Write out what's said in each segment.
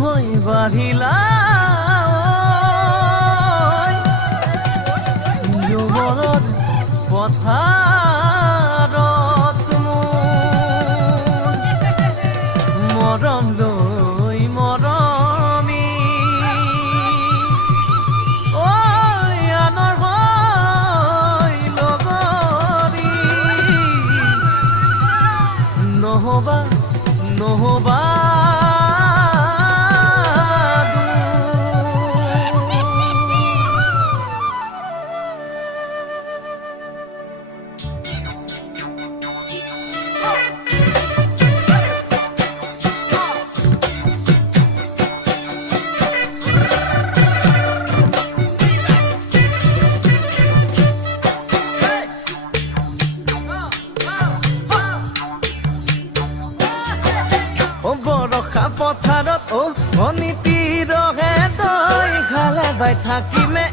হৈ বাঢ়িলা যুৱৰত পথাৰত মৰম লৈ মৰমি আনৰ হৈ লগৰী নহবা নহবা বৰষা পথাৰত অনিতিৰহে তই খালে বাই থাকিমে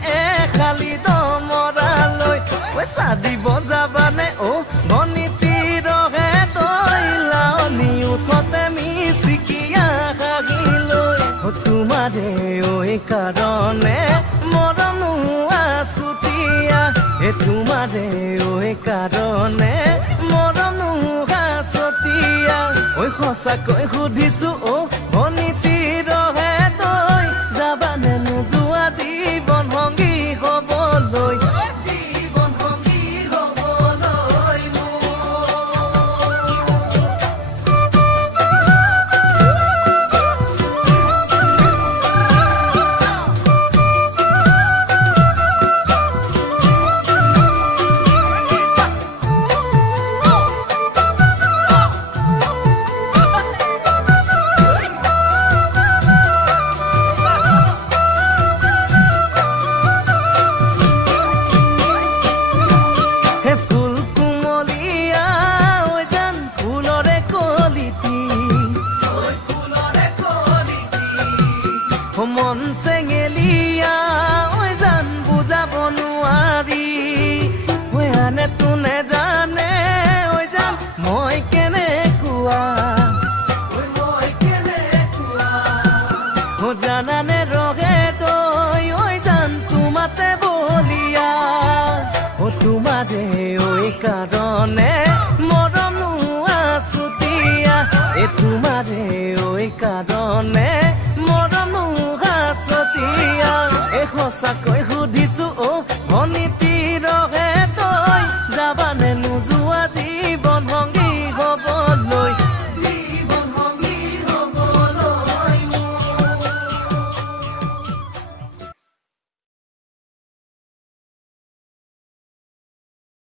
খালি দমৰালৈ পইচা দিব যাবানে অনিতিৰহে তই লাৱনি উঠতে মিচিকিয়া খাগিলৈ তোমাৰে ঐ কাৰণে মৰম আছুতীয়া তোমাৰে ঐ কাৰণে মৰম আছুতীয়া ঐ সঁচাকৈ সুধিছো অনিতিৰহে তই যাবানে নোযোৱা জীৱন সংগী হ'বলৈ জীৱন সংগী হ'বলৈ মন চেঙেলিয়া ঐ জান বুজাব নোৱাৰি ঐ আনে তোনে জানে ঐ জান মই কেনেকুৱা জানানে ৰহে তই ঐ জান তোমাতে বলিয়া তোমাৰে ঐ কাৰণে মৰম আছুতীয়া তোমাৰে ঐ কাৰণে মৰম আছুতীয়া সঁচাকৈ সুধিছো অনিতিৰহে তই যাবানে নোযোৱা